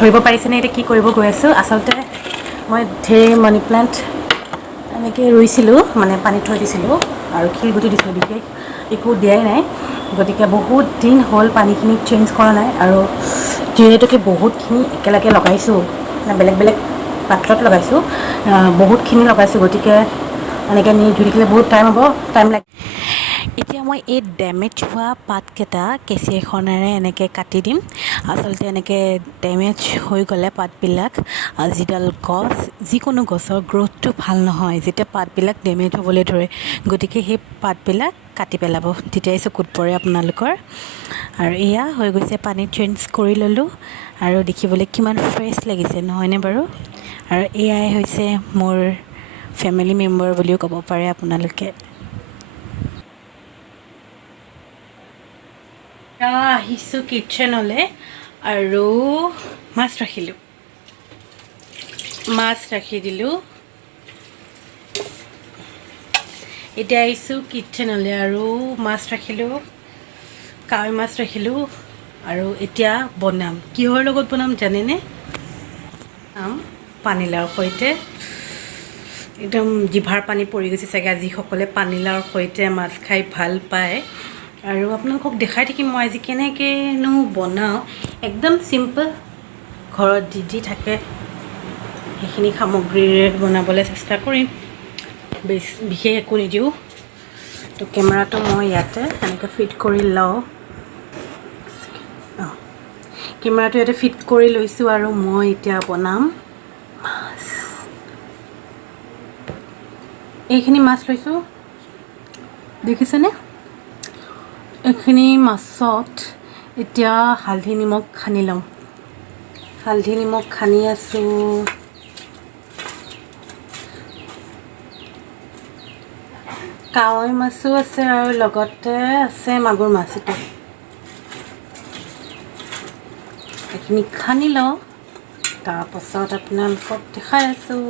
ধৰিব পাৰিছেনে এতিয়া কি কৰিব গৈ আছোঁ আচলতে মই ঢেৰ মানি প্লাণ্ট এনেকৈ ৰুইছিলোঁ মানে পানীত থৈ দিছিলোঁ আৰু শিলগুটি দিছিলোঁ বিশেষ একো দিয়াই নাই গতিকে বহুত দিন হ'ল পানীখিনি চেঞ্জ কৰা নাই আৰু যিহেতুকে বহুতখিনি একেলগে লগাইছোঁ বেলেগ বেলেগ পাত্ৰত লগাইছোঁ বহুতখিনি লগাইছোঁ গতিকে এনেকৈ নি ধুই থাকিলে বহুত টাইম লাগে এতিয়া মই এই ডেমেজ হোৱা পাতকেইটা কেঁচি এখনেৰে এনেকৈ কাটি দিম আচলতে এনেকৈ ডেমেজ হৈ গ'লে পাতবিলাক যিডাল গছ যিকোনো গছৰ গ্ৰ'থটো ভাল নহয় যেতিয়া পাতবিলাক ডেমেজ হ'বলৈ ধৰে গতিকে সেই পাতবিলাক কাটি পেলাব তেতিয়াই চকুত পৰে আপোনালোকৰ আৰু এয়া হৈ গৈছে পানী চেঞ্জ কৰি ল'লোঁ আৰু দেখিবলৈ কিমান ফ্ৰেছ লাগিছে নহয়নে বাৰু আৰু এয়াই হৈছে মোৰ ফেমিলি মেম্বাৰ বুলিও ক'ব পাৰে আপোনালোকে আহিছোঁ কিটচেনলৈ আৰু মাছ ৰাখি দিলোঁ এতিয়া আহিছোঁ কিটচেনলৈ আৰু মাছ ৰাখিলোঁ কাৱৈ মাছ ৰাখিলোঁ আৰু এতিয়া বনাম কিহৰ লগত বনাম জানেনে পানীলাওৰ সৈতে একদম জিভাৰ পানী পৰি গৈছে চাগে যিসকলে পানীলাওৰ সৈতে মাছ খাই ভাল পায় আৰু আপোনালোকক দেখাই থাকিম মই আজি কেনেকৈনো বনাওঁ একদম চিম্পল ঘৰত যি থাকে সেইখিনি সামগ্ৰীৰে বনাবলৈ চেষ্টা কৰিম বিশেষ একো নিদিওঁ তো কেমেৰাটো মই ইয়াতে এনেকৈ ফিট কৰি লওঁ কেমেৰাটো ইয়াতে ফিট কৰি লৈছোঁ আৰু মই এতিয়া বনাম মাছ এইখিনি মাছ লৈছোঁ দেখিছেনে এইখিনি মাছত এতিয়া হালধি নিমখ সানি ল'ম হালধি নিমখ সানি আছোঁ কাৱৈ মাছো আছে আৰু লগতে আছে মাগুৰ মাছ এইটো এইখিনি সানি লওঁ তাৰপাছত আপোনালোকক দেখাই আছোঁ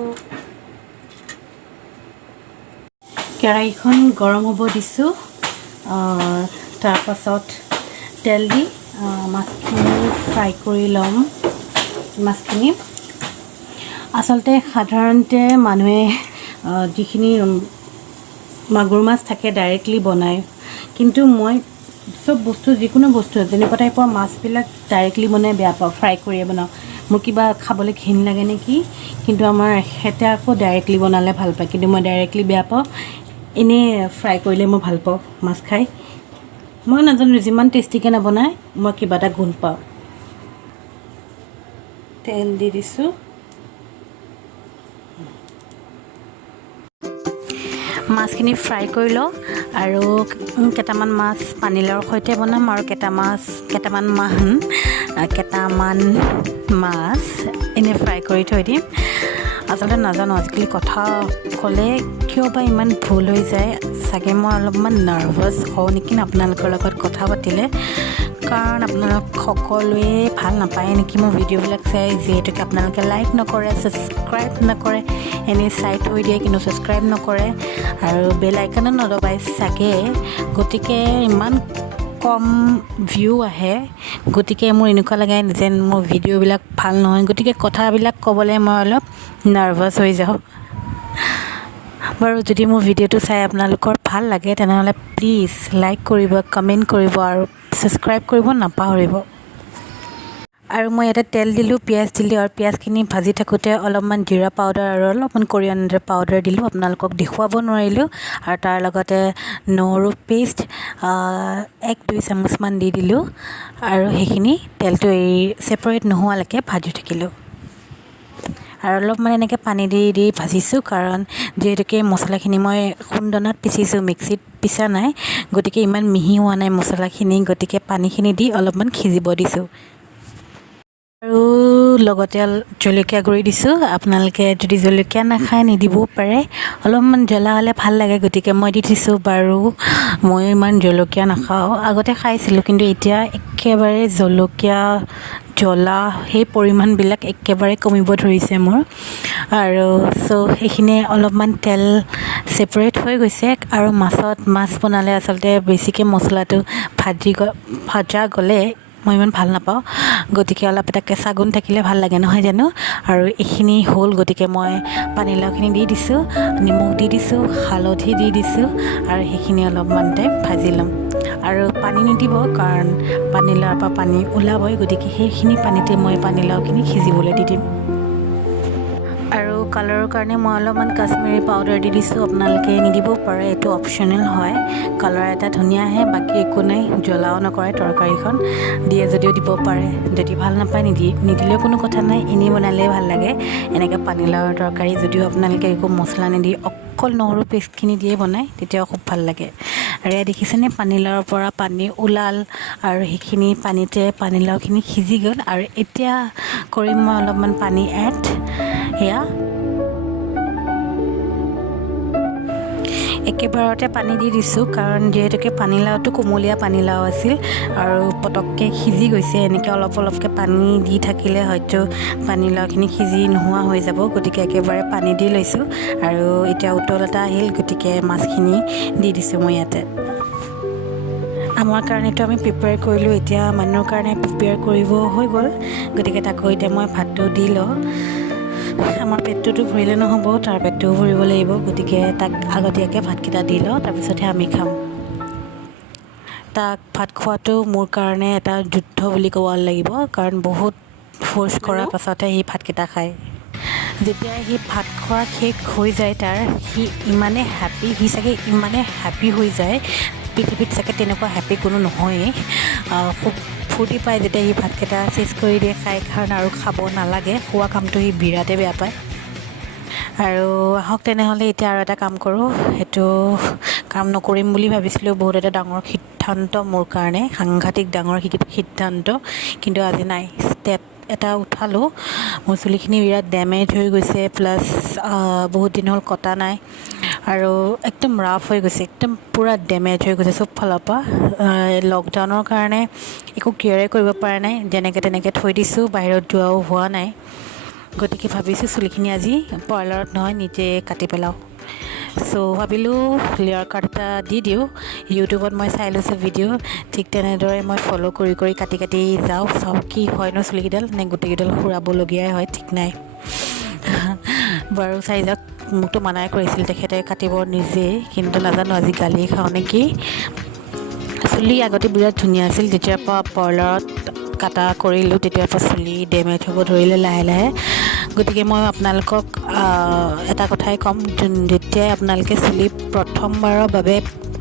কেৰাহীখন গৰম হ'ব দিছোঁ তাৰপাছত তেল দি মাছখিনি ফ্ৰাই কৰি ল'ম মাছখিনি আচলতে সাধাৰণতে মানুহে যিখিনি মাগুৰ মাছ থাকে ডাইৰেক্টলি বনায় কিন্তু মই চব বস্তু যিকোনো বস্তু যেনেকুৱা টাইপৰ মাছবিলাক ডাইৰেক্টলি বনাই বেয়া পাওঁ ফ্ৰাই কৰিয়ে বনাওঁ মোৰ কিবা খাবলৈ ঘিণ লাগে নেকি কিন্তু আমাৰ এখেতে আকৌ ডাইৰেক্টলি বনালে ভাল পায় কিন্তু মই ডাইৰেক্টলি বেয়া পাওঁ এনেই ফ্ৰাই কৰিলে মই ভাল পাওঁ মাছ খাই মই নাজানো যিমান টেষ্টিকৈ নবনায় মই কিবা এটা গুণ পাওঁ তেল দি দিছোঁ মাছখিনি ফ্ৰাই কৰি লওঁ আৰু কেইটামান মাছ পানীলাওৰ সৈতে বনাম আৰু কেইটামান মাছ এনেই ফ্ৰাই কৰি থৈ দিম আচলতে নাজানো আজিকালি কথা ক'লে কিয় বা ইমান ভুল হৈ যায় চাগে মই অলপমান নাৰ্ভাছ হওঁ নেকি আপোনালোকৰ লগত কথা পাতিলে কাৰণ আপোনালোক সকলোৱে ভাল নাপায় নেকি মোৰ ভিডিঅ'বিলাক চাই যিহেতুকে আপোনালোকে লাইক নকৰে ছাবস্ক্ৰাইব নকৰে এনেই চাই থৈ দিয়ে কিন্তু ছাবস্ক্ৰাইব নকৰে আৰু বেল আইকনো নদবাই চাগে গতিকে ইমান কম ভিউ আহে গতিকে মোৰ এনেকুৱা লাগে যেন মোৰ ভিডিঅ'বিলাক ভাল নহয় গতিকে কথাবিলাক ক'বলৈ মই অলপ নাৰ্ভাছ হৈ যাওঁ বাৰু যদি মোৰ ভিডিঅ'টো চাই আপোনালোকৰ ভাল লাগে তেনেহ'লে প্লিজ লাইক কৰিব কমেণ্ট কৰিব আৰু ছাবস্ক্ৰাইব কৰিব নাপাহৰিব আৰু মই ইয়াতে তেল দিলোঁ পিঁয়াজ দিলোঁ আৰু পিঁয়াজখিনি ভাজি থাকোঁতে অলপমান জিৰা পাউডাৰ আৰু অলপমান কৰিয়েণ্ডাৰ পাউডাৰ দিলোঁ আপোনালোকক দেখুৱাব নোৱাৰিলোঁ আৰু তাৰ লগতে নহৰু পেষ্ট 1-2 চামুচমান দি দিলোঁ আৰু সেইখিনি তেলটো ছেপাৰেট নোহোৱালৈকে ভাজি থাকিলোঁ আৰু অলপমান এনেকৈ পানী দি ভাজিছোঁ কাৰণ যিহেতুকে মছলাখিনি মই খুন্দনাত পিচিছোঁ মিক্সিত পিছা নাই গতিকে ইমান মিহি হোৱা নাই মছলাখিনি গতিকে পানীখিনি দি অলপমান সিজিব দিছোঁ আৰু লগতে জলকীয়া গুড়ি দিছোঁ আপোনালোকে যদি জলকীয়া নাখায় নিদিবও পাৰে অলপমান জ্বলা হ'লে ভাল লাগে গতিকে মই দি দিছোঁ বাৰু মই ইমান জলকীয়া নাখাওঁ আগতে খাইছিলোঁ কিন্তু এতিয়া একেবাৰে জলকীয়া জ্বলা সেই পৰিমাণবিলাক একেবাৰে কমিব ধৰিছে মোৰ আৰু সেইখিনি অলপমান তেল ছেপাৰেট হৈ গৈছে আৰু মাছ বনালে আচলতে বেছিকৈ মছলাটো ভাজা গ'লে মই ইমান ভাল নাপাওঁ গতিকে অলপ এটা কেঁচা গুণ থাকিলে ভাল লাগে নহয় জানো আৰু এইখিনি হ'ল গতিকে মই পানীলাওখিনি দি দিছোঁ নিমখ দি দিছোঁ হালধি দি দিছোঁ আৰু সেইখিনি অলপমান টাইম ভাজি ল'ম আৰু পানী নিদিব কাৰণ পানীলাওৰ পৰা পানী ওলাবই গতিকে সেইখিনি পানীতে মই পানীলাওখিনি সিজিবলৈ দি দিম আৰু কালাৰৰ কাৰণে মই অলপমান কাশ্মীৰী পাউডাৰ দি দিছোঁ আপোনালোকে নিদিব পাৰে এইটো অপশ্যনেল হয় কালাৰ এটা ধুনীয়া আহে বাকী একো নাই জ্বলাও নকৰে তৰকাৰীখন দিয়ে যদিও দিব পাৰে যদি ভাল নাপায় নিদিলেও কোনো কথা নাই এনেই বনালেই ভাল লাগে এনেকৈ পানীলাওৰ তৰকাৰী যদিও আপোনালোকে একো মছলা নিদি অকল নহৰু পেষ্টখিনি দিয়ে বনায় তেতিয়াও খুব ভাল লাগে আৰু এয়া দেখিছেনে পানীলাওৰ পৰা পানী ওলাল আৰু সেইখিনি পানীতে পানীলাওখিনি সিজি গ'ল আৰু এতিয়া কৰিম মই অলপমান পানী এড সেয়া একেবাৰতে পানী দি দিছোঁ কাৰণ যিহেতুকে পানীলাওটো কোমলীয়া পানীলাও আছিল আৰু পটককৈ সিজি গৈছে এনেকৈ অলপ অলপকৈ পানী দি থাকিলে হয়তো পানীলাওখিনি সিজি নোহোৱা হৈ যাব গতিকে একেবাৰে পানী দি লৈছোঁ আৰু এতিয়া উতল এটা আহিল গতিকে মাছখিনি দি দিছোঁ মই ইয়াতে আমাৰ কাৰণেতো আমি প্ৰিপেয়াৰ কৰিলোঁ এতিয়া মানুহৰ কাৰণে প্ৰিপেয়াৰ কৰিব হৈ গ'ল গতিকে তাকো এতিয়া মই ভাতটো দি লওঁ আমাৰ পেটটোতো ভৰিলে নহ'ব তাৰ পেটটোও ভৰিব লাগিব গতিকে তাক আগতীয়াকৈ ভাতকেইটা দি লওঁ তাৰপিছতহে আমি খাম তাক ভাত খোৱাটো মোৰ কাৰণে এটা যুদ্ধ বুলি ক'ব লাগিব কাৰণ বহুত ফ'ৰ্চ কৰাৰ পাছতহে সি ভাতকেইটা খায় যেতিয়া সি ভাত খোৱা শেষ হৈ যায় তাৰ সি ইমানে হেপী সি চাগে ইমানে হেপী হৈ যায় পৃথিৱীত চাগে তেনেকুৱা হেপী কোনো নহয়েই খুব ফূৰ্তি পায় যেতিয়া সি ভাতকেইটা চেচ কৰি দিয়ে খাই কাৰণ আৰু খাব নালাগে খোৱা কামটো সি বিৰাটেই বেয়া পায় আৰু আহক তেনেহ'লে এতিয়া আৰু এটা কাম কৰোঁ সেইটো কাম নকৰিম বুলি ভাবিছিলোঁ বহুত এটা ডাঙৰ সিদ্ধান্ত মোৰ কাৰণে সাংঘাতিক ডাঙৰ সিদ্ধান্ত কিন্তু আজি নাই ষ্টেপ এটা উঠালোঁ মোৰ চুলিখিনি বিৰাট ডেমেজ হৈ গৈছে প্লাছ বহুত দিন হ'ল কটা নাই আৰু একদম ৰাফ হৈ গৈছে একদম পূৰা ডেমেজ হৈ গৈছে চব ফালৰ পৰা লকডাউনৰ কাৰণে একো কেয়াৰে কৰিব পৰা নাই যেনেকৈ তেনেকৈ থৈ দিছোঁ বাহিৰত যোৱাও হোৱা নাই গতিকে ভাবিছোঁ চুলিখিনি আজি পাৰ্লাৰত নহয় নিজে কাটি পেলাওঁ চ' ভাবিলোঁ লেয়াৰ কাট এটা দি দিওঁ ইউটিউবত মই চাই লৈছোঁ ভিডিঅ' ঠিক তেনেদৰে মই ফ'ল' কৰি কৰি কাটি কাটি যাওঁ চাওঁ কি হয়নো চুলিকেইডাল নে গোটেইকেইডাল সুৰাবলগীয়াই হয় ঠিক নাই বাৰু চাই যাওক মোকতো মানাই কৰিছিল তেখেতে কাটিব নিজেই কিন্তু নাজানো আজি গালি খাওঁ নেকি চুলি আগতে বিৰাট ধুনীয়া আছিল যেতিয়াৰ পৰা পাৰ্লাৰত কাটা কৰিলোঁ তেতিয়াৰ পৰা চুলি ডেমেজ হ'ব ধৰিলে লাহে লাহে গতিকে মই আপোনালোকক এটা কথাই ক'ম যেতিয়াই আপোনালোকে চুলি প্ৰথমবাৰৰ বাবে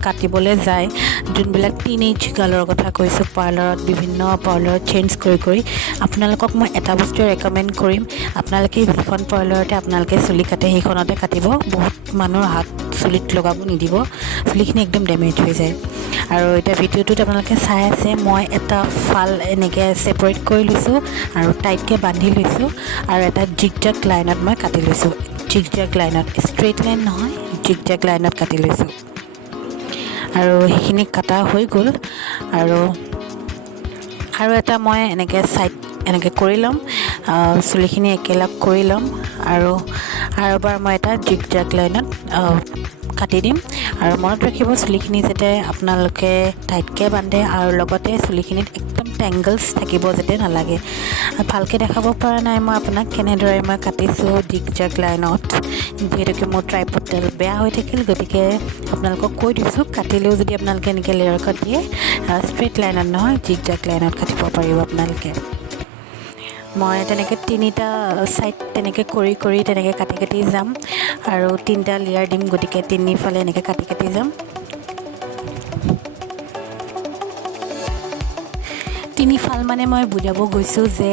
কাটিবলৈ যায় যোনবিলাক টিনেজ গাৰ্লৰ কথা কৈছোঁ পাৰ্লাৰত বিভিন্ন পাৰ্লাৰত চেঞ্জ কৰি আপোনালোকক মই এটা বস্তু ৰেকমেণ্ড কৰিম আপোনালোকে যিখন পাৰ্লাৰতে আপোনালোকে চুলি কাটে সেইখনতে কাটিব বহুত মানুহৰ হাত চুলিত লগাব নিদিব চুলিখিনি একদম ডেমেজ হৈ যায় আৰু এতিয়া ভিডিঅ'টোত আপোনালোকে চাই আছে মই এটা ফাল এনেকৈ ছেপাৰেট কৰি লৈছোঁ আৰু টাইটকৈ বান্ধি লৈছোঁ আৰু এটা জিগজাগ লাইনত মই কাটি লৈছোঁ জিগজাগ লাইনত ষ্ট্ৰেইট লাইন নহয় জিগজাগ লাইনত কাটি লৈছোঁ আৰু সেইখিনি কাটা হৈ গ'ল আৰু এটা মই এনেকৈ ছাইড এনেকৈ কৰি ল'ম চুলিখিনি একেলগ কৰি ল'ম আৰু এবাৰ মই এটা জিগজাগ লাইনত কাটি দিম আৰু মনত ৰাখিব চুলিখিনি যাতে আপোনালোকে টাইটকৈ বান্ধে আৰু লগতে চুলিখিনিত একদম টেংগলছ থাকিব যাতে নালাগে ভালকৈ দেখাব পৰা নাই মই আপোনাক কেনেদৰে মই কাটিছোঁ জিগজাগ লাইনত যিহেতুকে মোৰ ট্ৰাইপডডাল বেয়া হৈ থাকিল গতিকে আপোনালোকক কৈ দিছোঁ কাটিলেও যদি আপোনালোকে এনেকৈ লেয়াৰ কাট দিয়ে ষ্ট্ৰেইট লাইনত নহয় জিগজাগ লাইনত কাটিব পাৰিব আপোনালোকে মই তেনেকৈ তিনিটা ছাইড তেনেকৈ কৰি তেনেকৈ কাটি যাম আৰু তিনিটা লেয়াৰ দিম গতিকে তিনিফালে এনেকৈ কাটি যাম তিনিফাল মানে মই বুজাব গৈছোঁ যে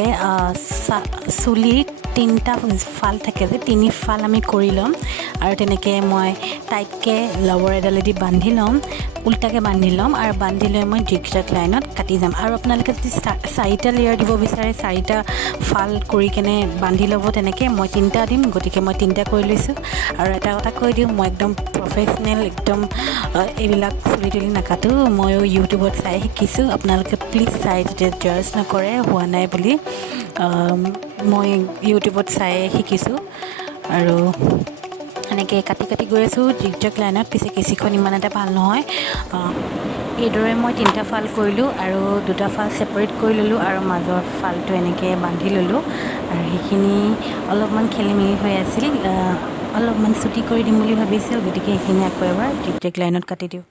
চুলিত তিনিটা ফাল থাকে যে তিনি ফাল আমি কৰি ল'ম আৰু তেনেকৈ মই টাইটকৈ লবৰ এডালেদি বান্ধি ল'ম উল্টাকৈ বান্ধি ল'ম আৰু বান্ধি লৈ মই জিগজাগ লাইনত কাটি যাম আৰু আপোনালোকে যদি চাৰিটা লেয়াৰ দিব বিচাৰে চাৰিটা ফাল কৰি কেনে বান্ধি ল'ব তেনেকৈ মই তিনিটা দিম গতিকে মই তিনিটা কৰি লৈছোঁ আৰু এটা কথা কৈ দিওঁ মই একদম প্ৰফেচনেল একদম এইবিলাক চুলি তুলি নাকাটো ময়ো ইউটিউবত চাই শিকিছোঁ আপোনালোকে প্লিজ চাই জাজ নকৰে হোৱা নাই বুলি মই ইউটিউবত চাই শিকিছোঁ আৰু এনেকৈ কাটি গৈ আছোঁ জিগজাগ লাইনত পিছে কেঁচিখন ইমান এটা ভাল নহয় এইদৰে মই 3টা ফাল কৰিলোঁ আৰু 2টা ফাল ছেপাৰেট কৰি ল'লোঁ আৰু মাজৰ ফালটো এনেকৈ বান্ধি ল'লোঁ আৰু সেইখিনি অলপমান খেলি মেলি হৈ আছিল অলপমান চুটি কৰি দিম বুলি ভাবিছিল গতিকে এইখিনি আকৌ এবাৰ টিক লাইনত কাটি দিওঁ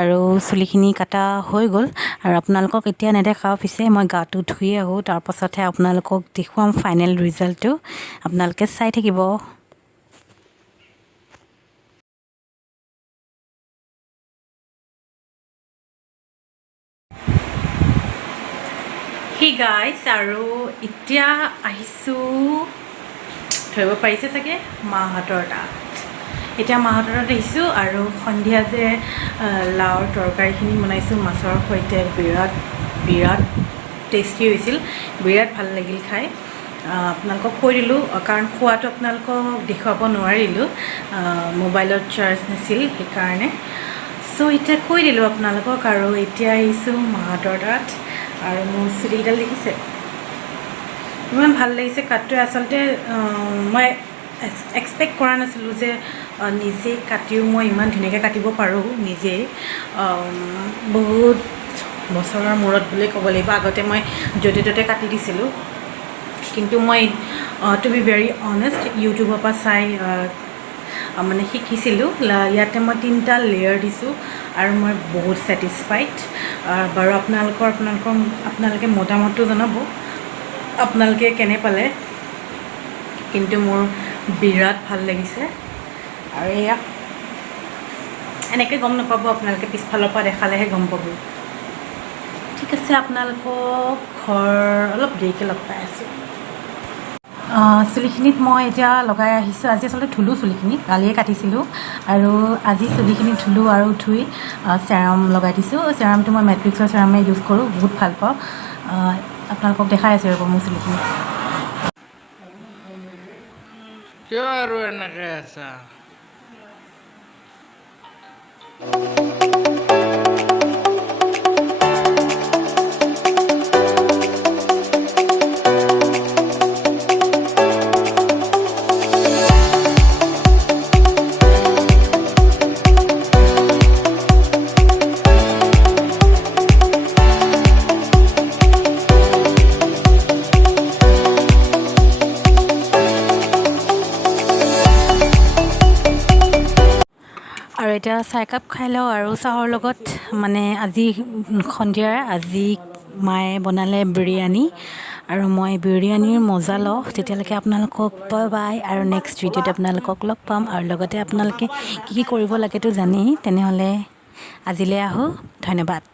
আৰু চুলিখিনি কাটা হৈ গ'ল আৰু আপোনালোকক এতিয়া নেদেখাওঁ পিছে মই গাটো ধুই আহোঁ তাৰপাছতহে আপোনালোকক দেখুৱাম ফাইনেল ৰিজাল্টটো আপোনালোকে চাই থাকিব হি গাইছ আৰু এতিয়া আহিছোঁ ধৰিব পাৰিছে চাগে মাহঁতৰ তাত এতিয়া মাহঁতৰ তাত আহিছোঁ আৰু সন্ধিয়া যে লাওৰ তৰকাৰীখিনি বনাইছোঁ মাছৰ সৈতে বিৰাট টেষ্টি হৈছিল বিৰাট ভাল লাগিল খাই আপোনালোকক কৈ দিলোঁ কাৰণ খোৱাটো আপোনালোকক দেখুৱাব নোৱাৰিলোঁ মোবাইলত চাৰ্জ নাছিল সেইকাৰণে চ' এতিয়া কৈ দিলোঁ আপোনালোকক আৰু এতিয়া আহিছোঁ মাহঁতৰ তাত আৰু মোৰ চুলিকেইডাল দেখিছে ইমান ভাল লাগিছে কাটটোৱে আচলতে মই এক্সপেক্ট কৰা নাছিলোঁ যে নিজে কাটিও মই ইমান ধুনীয়াকৈ কাটিব পাৰোঁ নিজেই বহুত বছৰৰ মূৰত বুলি ক'ব লাগিব আগতে মই য'তে ত'তে কাটি দিছিলোঁ কিন্তু মই টু বি ভেৰি অনেষ্ট ইউটিউবৰ পৰা চাই মানে শিকিছিলোঁ ইয়াতে মই 3টা লেয়াৰ দিছোঁ আৰু মই বহুত ছেটিছফাইড বাৰু আপোনালোকে মতামতটো জনাব আপোনালোকে কেনে পালে কিন্তু মোৰ বিৰাট ভাল লাগিছে আৰু এয়া এনেকৈ গম নাপাব আপোনালোকে পিছফালৰ পৰা দেখালেহে গম পাব ঠিক আছে আপোনালোকক ঘৰ অলপ দেৰিকৈ লগ পাই আছোঁ চুলিখিনিত মই এতিয়া লগাই আহিছোঁ আজি আচলতে ধুলোঁ চুলিখিনি কালিয়ে কাটিছিলোঁ আৰু আজি চুলিখিনি ধুলোঁ আৰু ধুই চেৰাম লগাই দিছোঁ চেৰামটো মই মেট্ৰিক্সৰ চেৰামে ইউজ কৰোঁ বহুত ভাল পাওঁ আপোনালোকক দেখাই আছোঁ ৰ'ব মোৰ চুলিখিনি কিয় আৰু এনেকৈ আছা আৰু এতিয়া চাহ একাপ খাই লওঁ আৰু চাহৰ লগত মানে আজি মায়ে বনালে বিৰিয়ানী আৰু মই বিৰিয়ানীৰ মজা লওঁ তেতিয়ালৈকে আপোনালোকক বাই আৰু নেক্সট ভিডিঅ'ত আপোনালোকক লগ পাম আৰু লগতে আপোনালোকে কি কৰিব লাগেতো জানেই তেনেহ'লে আজিলৈ আহোঁ ধন্যবাদ